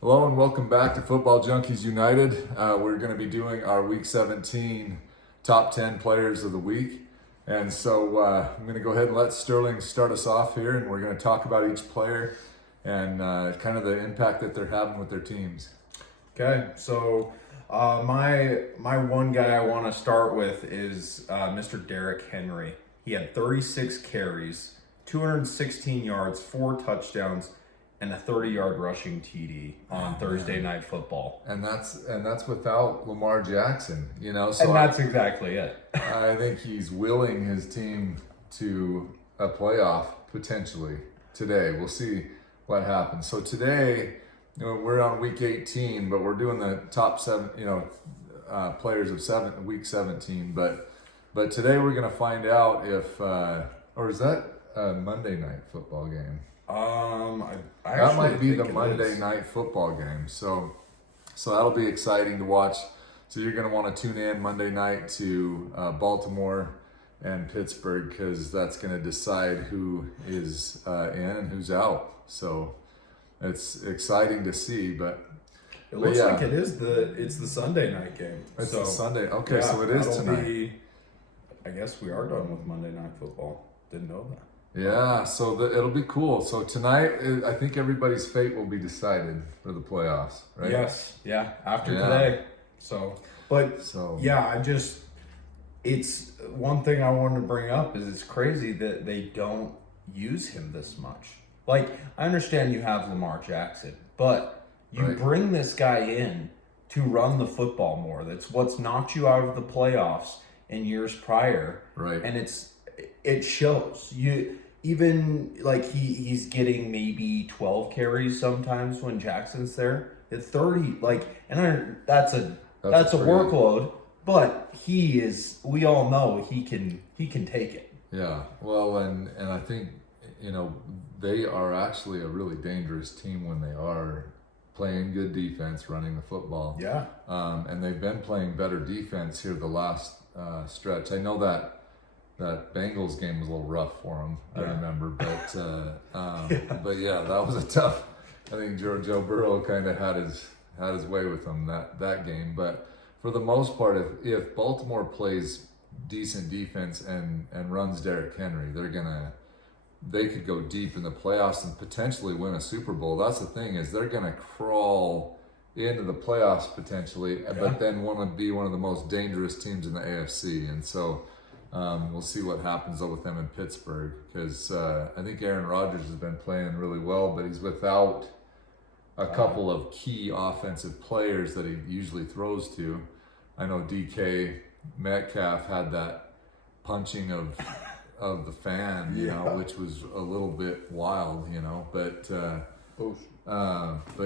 Hello and welcome back to Football Junkies United. We're going to be doing our Week 17 top 10 players of the week. And so I'm going to go ahead and let Sterling start us off here, and we're going to talk about each player and kind of the impact that they're having with their teams. Okay, so my one guy I want to start with is Mr. Derrick Henry. He had 36 carries, 216 yards, 4 touchdowns, and a 30-yard rushing TD on Thursday Night Football. And that's without Lamar Jackson, you know. So And that's exactly it. I think he's willing his team to a playoff potentially today. We'll see what happens. So today, we're on week 18, but we're doing the top 7, players of week 17. But today we're going to find out if, or is that a Monday night football game? I That might be think the it Monday is. night football game. So that'll be exciting to watch. So you're going to want to tune in Monday night to Baltimore and Pittsburgh, because that's going to decide who is in and who's out. So it's exciting to see, but It looks yeah. like it's the Sunday night game. it's So, a Sunday. Okay, yeah, so it is that'll tonight. I guess we are done with Monday Night Football. Didn't know that. Yeah, so it'll be cool. So tonight, I think everybody's fate will be decided for the playoffs, right? Yes, yeah, after Yeah. today. But So yeah, it's one thing I wanted to bring up is it's crazy that they don't use him this much. Like, I understand you have Lamar Jackson, but you Right. bring this guy in to run the football more. That's what's knocked you out of the playoffs in years prior. Right. And it shows. You even like he's getting maybe 12 carries sometimes when Jackson's there. At 30, that's a That's a pretty- workload, but we all know he can take it. Yeah, well, and I think, they are actually a really dangerous team when they are playing good defense, running the football. Yeah. And they've been playing better defense here the last stretch. I know that Bengals game was a little rough for them, I Yeah. remember, but yeah, that was a tough. I think Joe Burrow kind of had his way with them that game, but for the most part, if Baltimore plays decent defense and runs Derrick Henry, they could go deep in the playoffs and potentially win a Super Bowl. That's the thing, is they're gonna crawl into the playoffs potentially, but then want to be one of the most dangerous teams in the AFC. And so we'll see what happens though with them in Pittsburgh, because I think Aaron Rodgers has been playing really well, but he's without a couple of key offensive players that he usually throws to. I know DK Metcalf had that punching of the fan, which was a little bit wild, but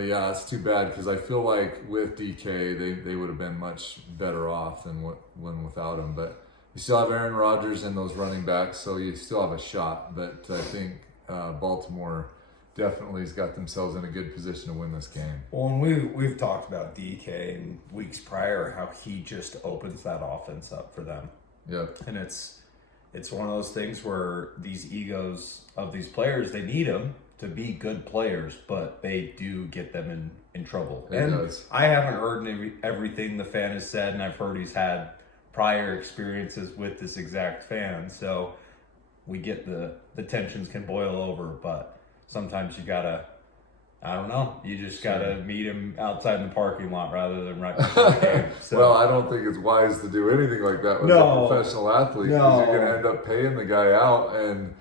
yeah, it's too bad, because I feel like with DK they would have been much better off than when without him. But you still have Aaron Rodgers and those running backs, so you still have a shot. But I think Baltimore definitely has got themselves in a good position to win this game. Well, and we've talked about DK in weeks prior, how he just opens that offense up for them. Yep. And it's one of those things where these egos of these players, they need them to be good players, but they do get them in trouble. It And does. I haven't heard everything the fan has said, and I've heard he's had prior experiences with this exact fan. So we get the tensions can boil over, but sometimes you gotta, I don't know, you just gotta meet him outside in the parking lot rather than right before the game. So, Well, I don't think it's wise to do anything like that with No. a professional athlete, because No. you're going to end up paying the guy out, and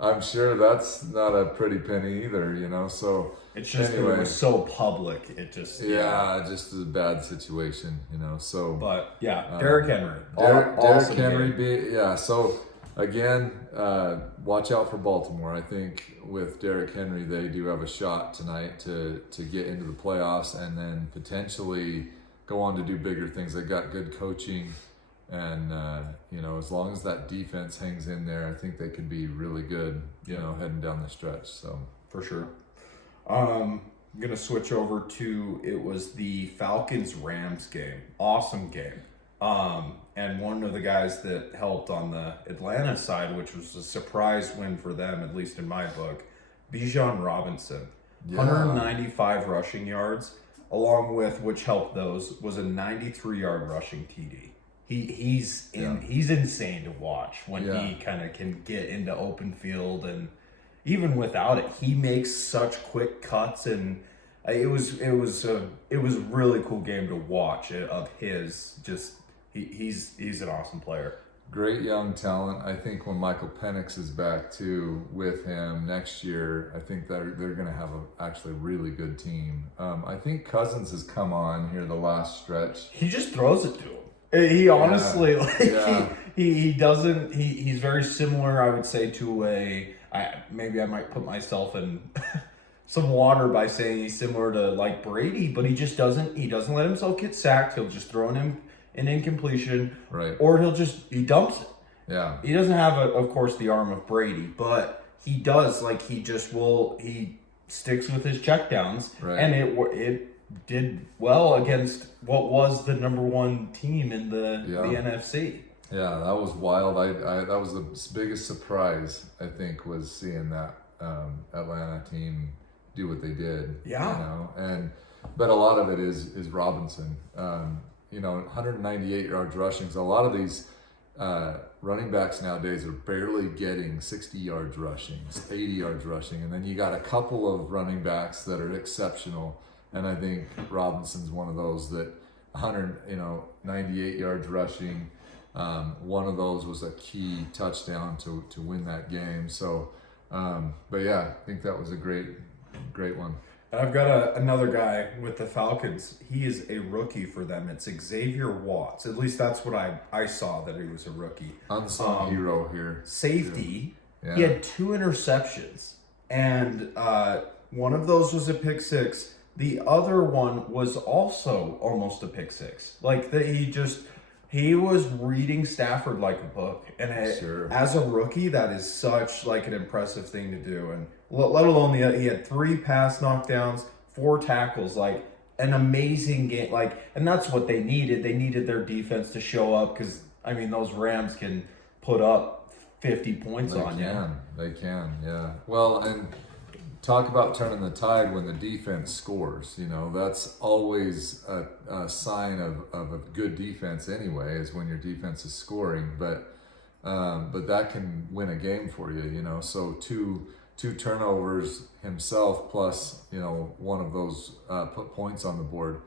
I'm sure that's not a pretty penny either, So it's just that anyway, it was so public. It just yeah, just a bad situation, So But yeah, Derrick Henry, Derrick awesome Henry, game. So again, watch out for Baltimore. I think with Derrick Henry, they do have a shot tonight to get into the playoffs and then potentially go on to do bigger things. They got good coaching, and as long as that defense hangs in there, I think they could be really good. Heading down the stretch. So For sure. I'm gonna switch over to it was the Falcons Rams game. Awesome game. And one of the guys that helped on the Atlanta side, which was a surprise win for them, at least in my book, Bijan Robinson. Yeah. 195 rushing yards, along with, which helped those, was a 93-yard rushing TD. He's insane to watch when he kind of can get into open field, and even without it, he makes such quick cuts, and it was a really cool game to watch of his. Just he's an awesome player. Great young talent. I think when Michael Penix is back too with him next year, I think they're going to have actually really good team. I think Cousins has come on here the last stretch. He just throws it to him. He honestly he doesn't. He's very similar, I would say, to maybe I might put myself in some water by saying he's similar to like Brady, but he just doesn't. He doesn't let himself get sacked. He'll just throw an incompletion, right? Or he dumps it. Yeah. He doesn't have, of course, the arm of Brady, but he does. Like he sticks with his checkdowns, right. And it did well against what was the number one team in the NFC. Yeah, that was wild. That was the biggest surprise, I think, was seeing that Atlanta team do what they did. Yeah. But a lot of it is Robinson. 198 yards rushing. So a lot of these running backs nowadays are barely getting 60 yards rushing, 80 yards rushing, and then you got a couple of running backs that are exceptional. And I think Robinson's one of those that 98 yards rushing. One of those was a key touchdown to win that game. So, but yeah, I think that was a great one. I've got another guy with the Falcons. He is a rookie for them. It's Xavier Watts. At least that's what I saw, that he was a rookie. Unsung hero here. Safety. Yeah. He had 2 interceptions, and one of those was a pick six. The other one was also almost a pick six. Like he was reading Stafford like a book, and as a rookie, that is such like an impressive thing to do. And let alone he had 3 pass knockdowns, 4 tackles, like an amazing game. Like, and that's what they needed. They needed their defense to show up because those Rams can put up 50 points on you. They can, yeah. Well, and talk about turning the tide when the defense scores. That's always a sign of a good defense anyway, is when your defense is scoring. But that can win a game for you, So two turnovers himself, plus, one of those put points on the board.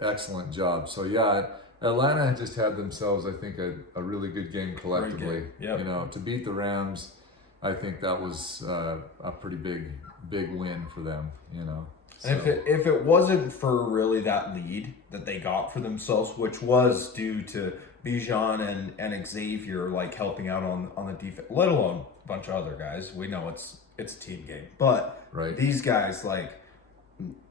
Excellent job. So yeah, Atlanta just had themselves, I think, a really good game collectively. Yep. To beat the Rams, I think that was a pretty big win for them, So. And if it wasn't for really that lead that they got for themselves, which was due to Bijan and Xavier like helping out on the defense, let alone a bunch of other guys, we know it's a team game. But these guys, like,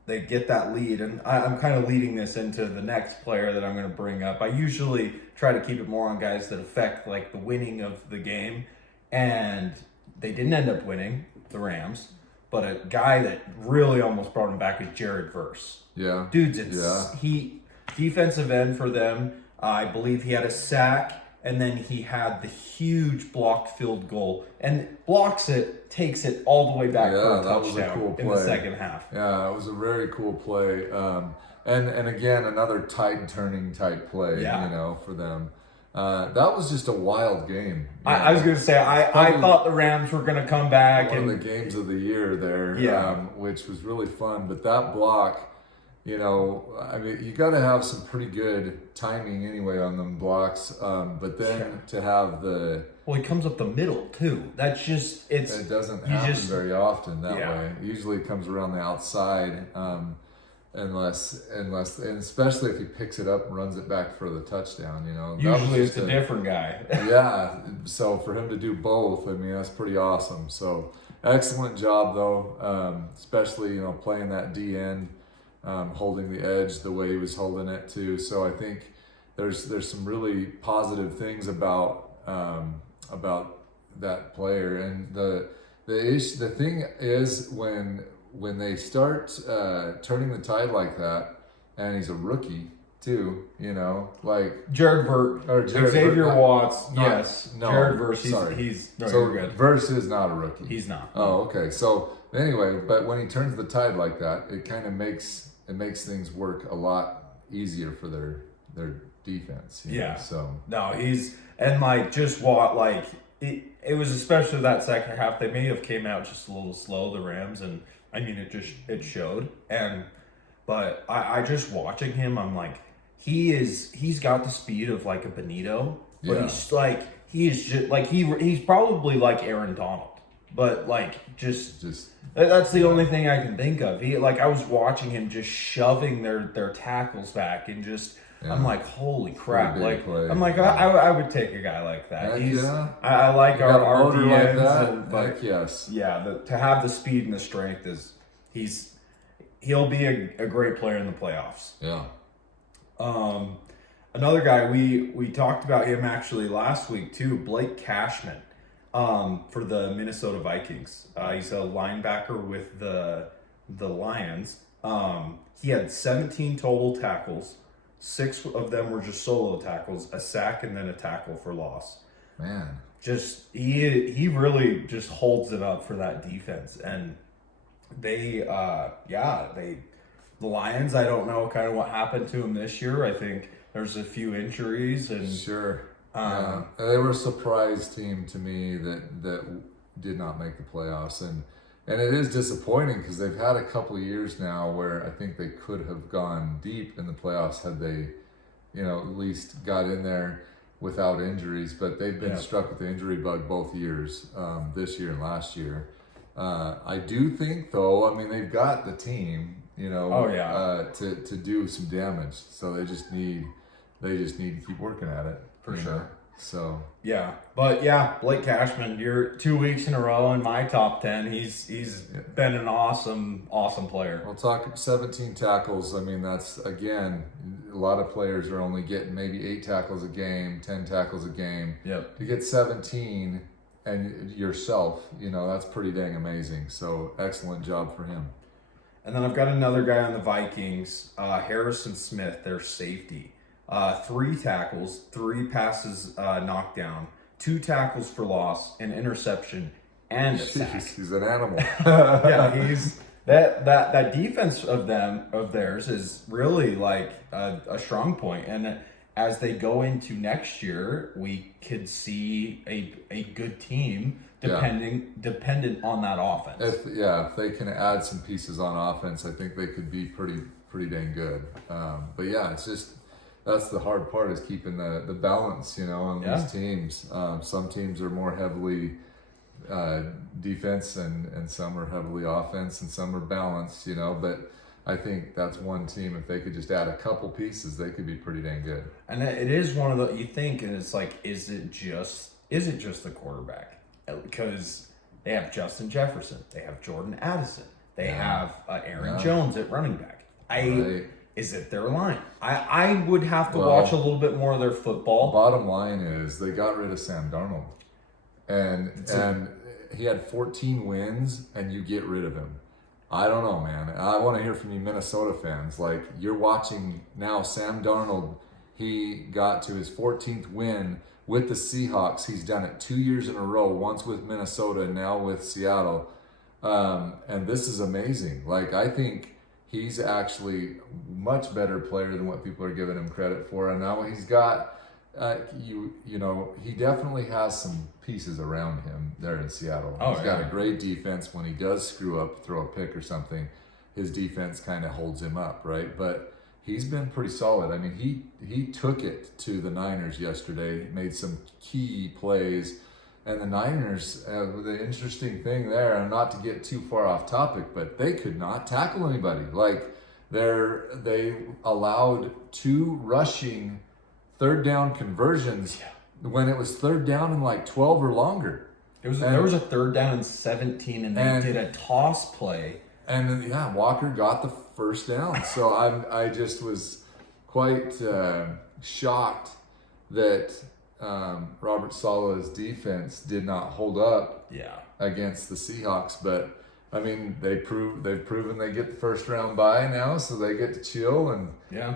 they get that lead, and I'm kind of leading this into the next player that I'm going to bring up. I usually try to keep it more on guys that affect like the winning of the game, and they didn't end up winning, the Rams. But a guy that really almost brought him back is Jared Verse. Yeah. Dudes, he defensive end for them. I believe he had a sack, and then he had the huge blocked field goal, and blocks it, takes it all the way back for a touchdown was a cool play. In the second half. Yeah, it was a very cool play. And again, another tide-turning type play, for them. That was just a wild game. I was going to say, I thought the Rams were going to come back. One of the games of the year there, which was really fun. But that block, you got to have some pretty good timing anyway on them blocks. But then to have he comes up the middle too. That's just, it doesn't happen very often that way. Usually it comes around the outside. Unless, and especially if he picks it up and runs it back for the touchdown, Usually it's a different guy. Yeah, so for him to do both, that's pretty awesome. So excellent job though, especially playing that D end, holding the edge the way he was holding it too. So I think there's some really positive things about that player, and the thing is when they start turning the tide like that, and he's a rookie, too. You know, like Jared Xavier Vert, Watts, not- yes. no, Jared Verse, sorry. he's no, so you're good. Verse is not a rookie. He's not. Oh, okay. So anyway, but when he turns the tide like that, it kind of makes things work a lot easier for their defense. You Yeah. know? So No, he's and like just what like it was especially that second half. They may have came out just a little slow, the Rams, and I mean it showed. But I just watching him, I'm like he's got the speed of like a Benito, but Yeah. he's just like he's probably like Aaron Donald, but like just that's the only thing I can think of. I was watching him just shoving their tackles back and just. Yeah. I'm like, holy crap! Pretty big play. I'm like, Yeah. I would take a guy like that. Heck yeah. I like You got a our motor like DNs, that. but Heck yes. yeah, to have the speed and the strength he'll be a great player in the playoffs. Yeah. Another guy we talked about him actually last week too, Blake Cashman, for the Minnesota Vikings. He's a linebacker with the Lions. He had 17 total tackles. 6 of them were just solo tackles, a sack, and then a tackle for loss. Man. Just he really just holds it up for that defense, and the Lions. I don't know kind of what happened to them this year. I think there's a few injuries and Sure. Yeah. They were a surprise team to me that did not make the playoffs, and it is disappointing because they've had a couple of years now where I think they could have gone deep in the playoffs had they, at least got in there without injuries. But they've been struck with the injury bug both years, this year and last year. I do think, though, I mean, they've got the team, to do some damage. So they just need to keep working at it. For sure. So yeah, but Blake Cashman, you're 2 weeks in a row in my top 10. He's been an awesome player. We'll talk 17 tackles. I mean, that's, again, a lot of players are only getting maybe 8 tackles a game, 10 tackles a game. Yep. To get 17 and yourself, that's pretty dang amazing. So excellent job for him. And then I've got another guy on the Vikings, Harrison Smith, their safety. 3 tackles, 3 passes knocked down, 2 tackles for loss, an interception, and a sack. He's an animal. Yeah, he's that defense of theirs is really like a strong point. And as they go into next year, we could see a good team dependent on that offense. If they can add some pieces on offense, I think they could be pretty dang good. But yeah, it's just. That's the hard part is keeping the balance, on these teams. Some teams are more heavily defense and some are heavily offense and some are balanced, but I think that's one team. If they could just add a couple pieces, they could be pretty dang good. And it is one of the, you think, and it's like, is it just the quarterback? Because they have Justin Jefferson, they have Jordan Addison, they have Aaron Jones at running back. Is it their line? I would have to watch a little bit more of their football. Bottom line is they got rid of Sam Darnold. And he had 14 wins and you get rid of him. I don't know, man. I want to hear from you Minnesota fans. Like, you're watching now Sam Darnold. He got to his 14th win with the Seahawks. He's done it 2 years in a row, once with Minnesota and now with Seattle. And this is amazing. Like, I think he's actually much better player than what people are giving him credit for. And now he's got, he definitely has some pieces around him there in Seattle. He's got a great defense. When he does screw up, throw a pick or something, his defense kind of holds him up, right? But he's been pretty solid. I mean, he took it to the Niners yesterday, made some key plays. And the Niners, the interesting thing there, and not to get too far off topic, but they could not tackle anybody. Like, they allowed 2 rushing third down conversions when it was third down and like 12 or longer. There was a 3rd down and 17, and they did a toss play. And Walker got the first down. So I just was quite shocked that Robert Saleh's defense did not hold up against the Seahawks. But I mean, they've proven they get the first round bye now, so they get to chill and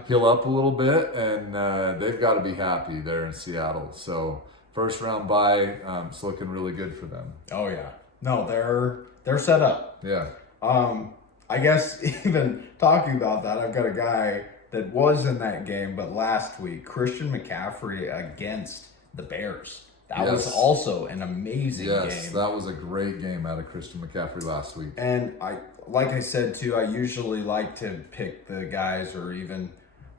heal up a little bit, and they've got to be happy there in Seattle. So first round bye, it's looking really good for them. Oh yeah, no, they're set up. Yeah. I guess even talking about that, I've got a guy that was in that game, but last week, Christian McCaffrey against the Bears. That was also an amazing game. Yes, that was a great game out of Christian McCaffrey last week. And like I said too, I usually like to pick the guys or even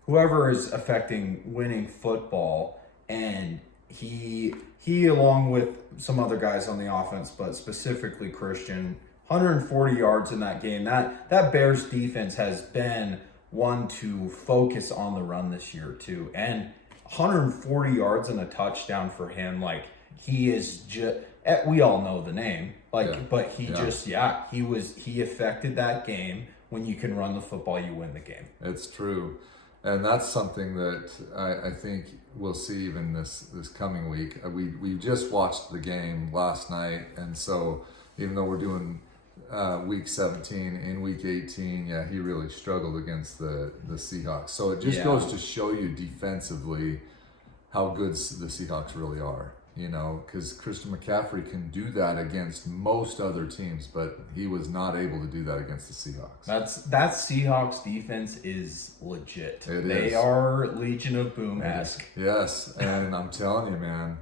whoever is affecting winning football. And he along with some other guys on the offense, but specifically Christian, 140 yards in that game. That Bears defense has been one to focus on the run this year too. And 140 yards and a touchdown for him. Like, he is just, we all know the name. Like, but he he affected that game. When you can run the football, you win the game. It's true. And that's something that I think we'll see even this coming week. We just watched the game last night. And so even though we're doing week 17, in week 18, he really struggled against the Seahawks. So it just goes to show you defensively how good the Seahawks really are, you know, because Christian McCaffrey can do that against most other teams, but he was not able to do that against the Seahawks. That Seahawks defense is legit. They are Legion of Boom-esque. Yes, and I'm telling you, man,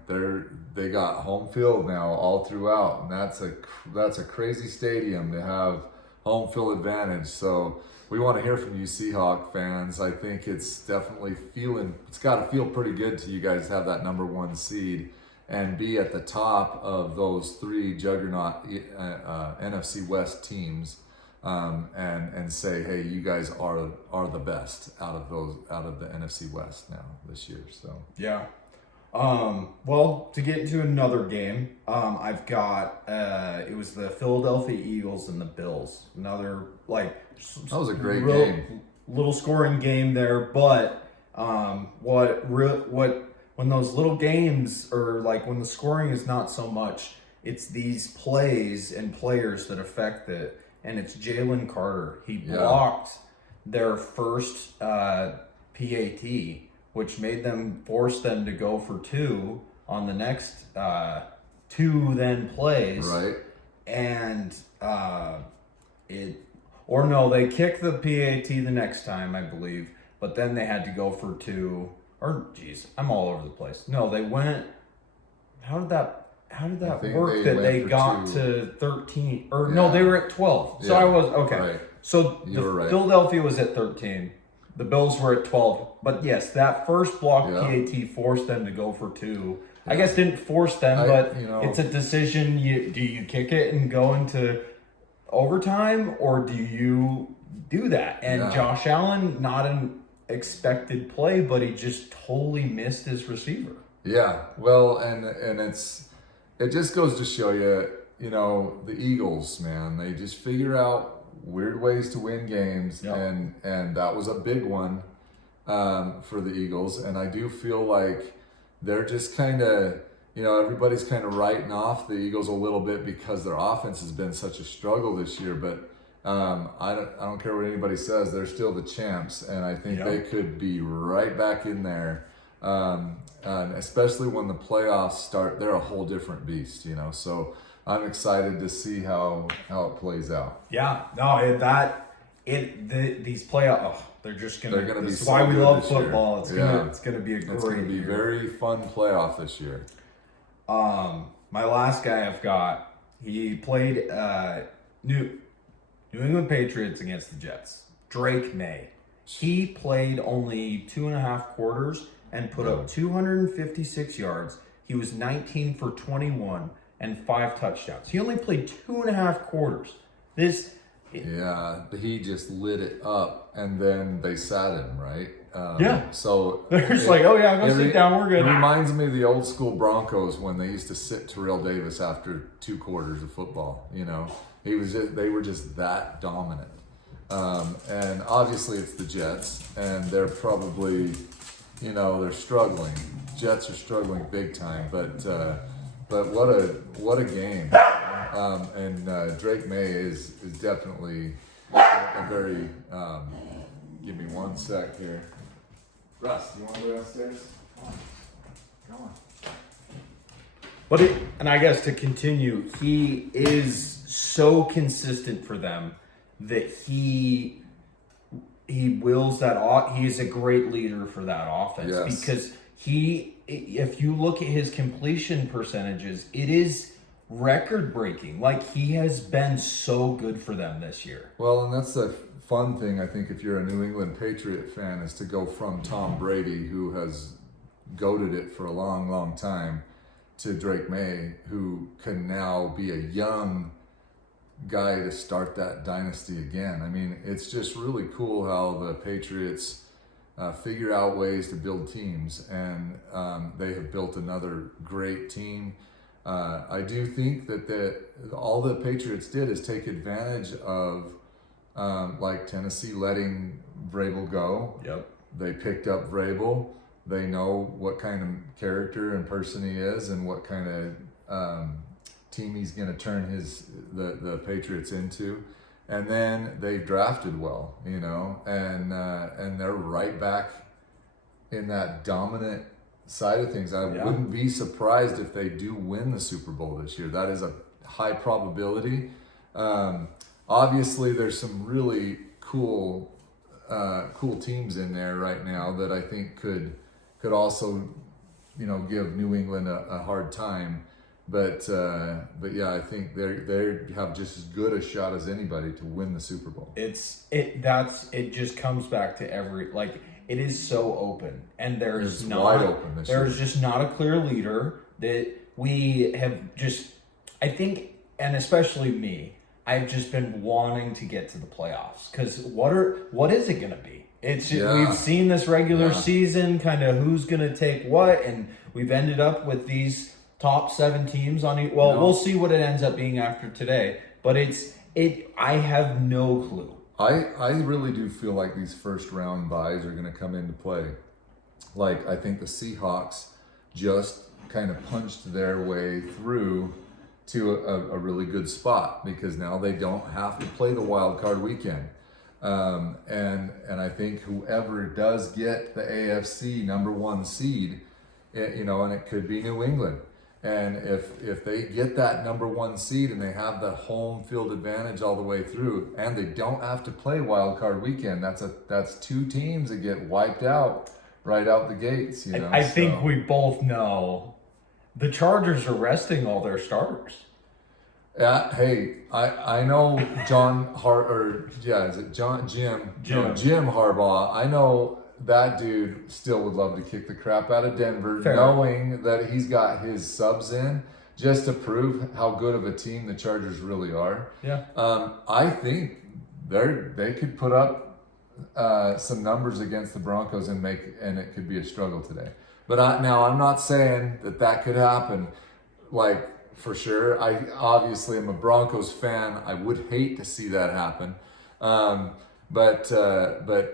they got home field now all throughout, and that's a crazy stadium to have home field advantage. So we want to hear from you Seahawk fans. I think it's definitely it's got to feel pretty good to you guys have that number 1 seed and be at the top of those 3 juggernaut NFC West teams, and say, hey, you guys are the best out of the NFC West now this year. So yeah. Well, to get into another game, I've got it was the Philadelphia Eagles and the Bills. Another that was a great game. Little scoring game there, but when those little games, or like when the scoring is not so much, it's these plays and players that affect it. And it's Jalen Carter. He blocked their first PAT, which made them force them to go for 2 on the next 2 then plays. Right. And they kicked the PAT the next time, I believe, but then they had to go for 2. Or, geez, I'm all over the place. No, they went. How did that work? They got 2. To 13, or no, they were at 12. So I was okay. Right. So Philadelphia was at 13. The Bills were at 12. But yes, that first block PAT forced them to go for 2. I guess didn't force them, but it's a decision. Do you kick it and go into overtime, or do you do that? And Josh Allen, not an expected play, but he just totally missed his receiver. Yeah, well, and it just goes to show you, the Eagles, man, they just figure out weird ways to win games, and that was a big one for the Eagles. And I do feel like they're just kind of, everybody's kind of writing off the Eagles a little bit because their offense has been such a struggle this year, but I don't care what anybody says, they're still the champs, and I think they could be right back in there. And especially when the playoffs start, they're a whole different beast, So I'm excited to see how it plays out. Yeah, no, these playoffs, they're gonna be. This is why we love football. It's gonna be a great. It's gonna be a very fun playoff this year. My last guy I've got, he played New England Patriots against the Jets. Drake May. He played only 2.5 quarters and put up 256 yards. He was 19 for 21 and 5 touchdowns. He only played 2.5 quarters. He just lit it up, and then they sat him, right? So they're just go sit down, we're good. It reminds me of the old school Broncos when they used to sit Terrell Davis after 2 quarters of football. They were just that dominant. And obviously it's the Jets, and they're probably, they're struggling. Jets are struggling big time, but what a game. And Drake May is definitely a very. Give me one sec here. Russ, you want to go downstairs? Come on. And I guess to continue, he is so consistent for them that he wills that. He is a great leader for that offense because if you look at his completion percentages, it is record breaking. Like, he has been so good for them this year. Well, and that's the fun thing, I think, if you're a New England Patriot fan, is to go from Tom Brady, who has goated it for a long, long time, to Drake May, who can now be a young guy to start that dynasty again. I mean, it's just really cool how the Patriots figure out ways to build teams, and they have built another great team. I do think that all the Patriots did is take advantage of like Tennessee letting Vrabel go. Yep. They picked up Vrabel. They know what kind of character and person he is, and what kind of team he's going to turn the Patriots into. And then they've drafted well, and they're right back in that dominant side of things. I wouldn't be surprised if they do win the Super Bowl this year. That is a high probability. Obviously, there's some really cool teams in there right now that I think could also, give New England a hard time. But yeah, I think they have just as good a shot as anybody to win the Super Bowl. It just comes back to it is so open, and there's wide open this year. Just not a clear leader that we have just, I think, and especially me, I've just been wanting to get to the playoffs, because what is it going to be? We've seen this regular season, kind of who's going to take what, and we've ended up with these top 7 teams on it. Well, we'll see what it ends up being after today, but I have no clue. I really do feel like these first round buys are going to come into play. Like, I think the Seahawks just kind of punched their way through to a really good spot, because now they don't have to play the wild card weekend. And I think whoever does get the AFC #1 seed, and it could be New England. And if they get that #1 seed and they have the home field advantage all the way through, and they don't have to play wild card weekend, that's 2 teams that get wiped out right out the gates. I think we both know the Chargers are resting all their starters. Yeah, hey, I know Jim Harbaugh. I know that dude still would love to kick the crap out of Denver, knowing that he's got his subs in just to prove how good of a team the Chargers really are. Yeah. I think they could put up some numbers against the Broncos and it could be a struggle today. But I'm not saying that could happen, like, for sure. I obviously am a Broncos fan. I would hate to see that happen. But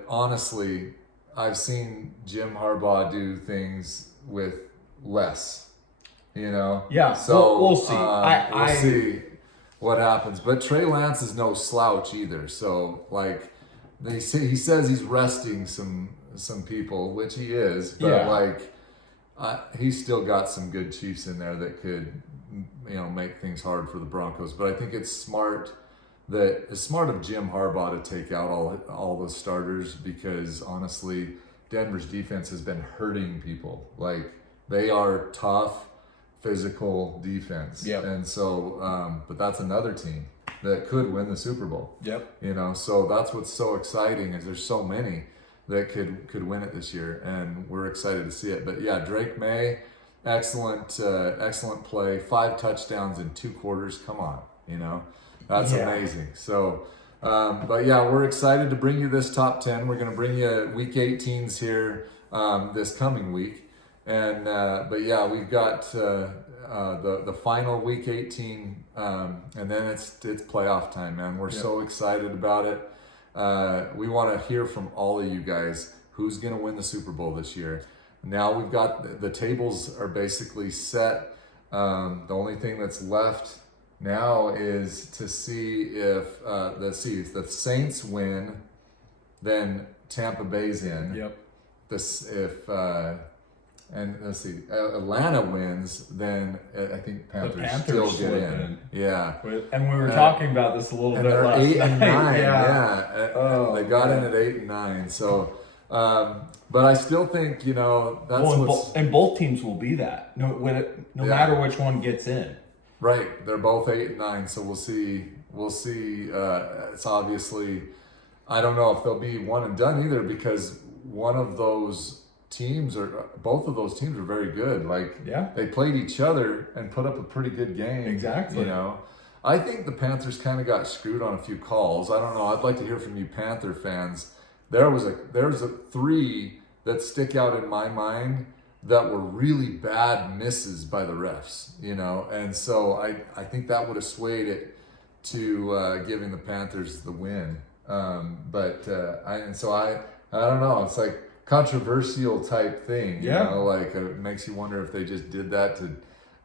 honestly, I've seen Jim Harbaugh do things with less, Yeah, so we'll see. We'll see what happens. But Trey Lance is no slouch either. So, like, he says he's resting some people, which he is. But he's still got some good Chiefs in there that could, make things hard for the Broncos. But I think it's smart of Jim Harbaugh to take out all the starters, because honestly, Denver's defense has been hurting people. Like, they are tough, physical defense. Yep. And so, but that's another team that could win the Super Bowl. Yep. So that's what's so exciting, is there's so many that could win it this year, and we're excited to see it. But yeah, Drake May, excellent play, 5 touchdowns in 2 quarters. Come on, That's amazing. So, but yeah, we're excited to bring you this top 10. We're going to bring you Week 18s here this coming week, and but yeah, we've got the final Week 18, and then it's playoff time, man. We're so excited about it. We want to hear from all of you guys. Who's going to win the Super Bowl this year? Now we've got the tables are basically set. The only thing that's left now is to see if if the Saints win, then Tampa Bay's in. Yep. And let's see, Atlanta wins, then I think Panthers Panthers still get slip in. Yeah. And we were talking about this a little And bit they're last 8 and 9. night. Yeah. Oh, they got in man. at 8 and 9. So, but I still think, you know, that's Well, what's and both teams will be that. No matter which one gets in. right. They're both 8 and 9. So we'll see. We'll see. It's obviously, I don't know if they'll be one and done either, because one of those teams both of those teams are very good. Like, Yeah. they played each other and put up a pretty good game. Exactly. You know, I think the Panthers kind of got screwed on a few calls. I don't know. I'd like to hear from you Panther fans. There's a 3 that stick out in my mind that were really bad misses by the refs, you know, and so I think that would have swayed it to giving the Panthers the win. I don't know. It's like controversial type thing, you Yeah. know, like it makes you wonder if they just did that to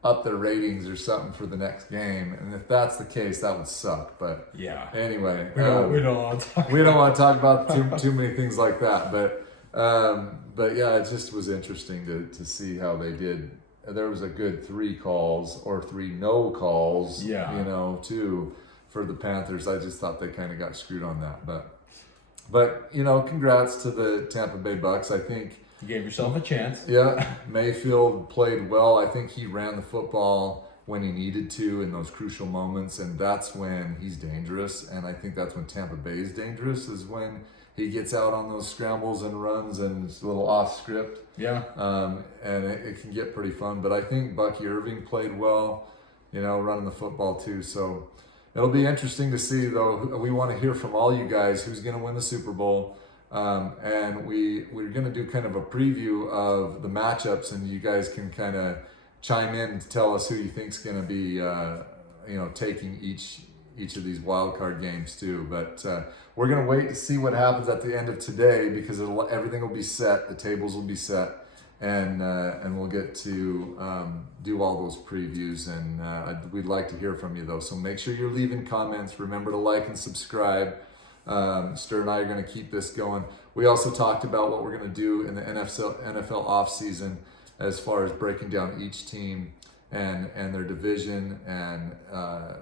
up their ratings or something for the next game. And if that's the case, that would suck. But Yeah. anyway, We don't want to talk. we don't want to talk about too many things like that. But yeah, it just was interesting to see how they did. There was a good 3 calls or 3 no calls, Yeah. you know, too, for the Panthers. I just thought they kind of got screwed on that. But you know, congrats to the Tampa Bay Bucks. I think, You gave yourself a chance. yeah, Mayfield played well. I think he ran the football when he needed to in those crucial moments, and that's when he's dangerous. And I think that's when Tampa Bay is dangerous, is when he gets out on those scrambles and runs and it's a little off script. Yeah. And it can get pretty fun. But I think Bucky Irving played well, you know, running the football too. So it'll be interesting to see, though. We want to hear from all you guys who's going to win the Super Bowl. And we're going to do kind of a preview of the matchups, and you guys can kind of chime in and tell us who you think's going to be, you know, taking each of these wild card games too. But we're going to wait to see what happens at the end of today, because everything will be set, the tables will be set, and we'll get to do all those previews. And we'd like to hear from you, though. So make sure you're leaving comments. Remember to like and subscribe. Ster and I are going to keep this going. We also talked about what we're going to do in the NFL off season, as far as breaking down each team and their division, and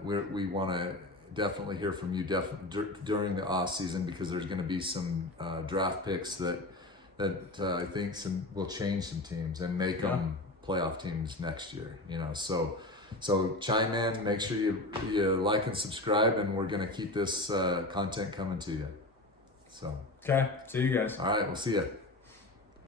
we want to definitely hear from you during the off season, because there's going to be some draft picks that I think will change some teams and make them playoff teams next year. You know, so chime in, make sure you like and subscribe, and we're going to keep this content coming to you. So, Okay. See you guys. all right, we'll see you.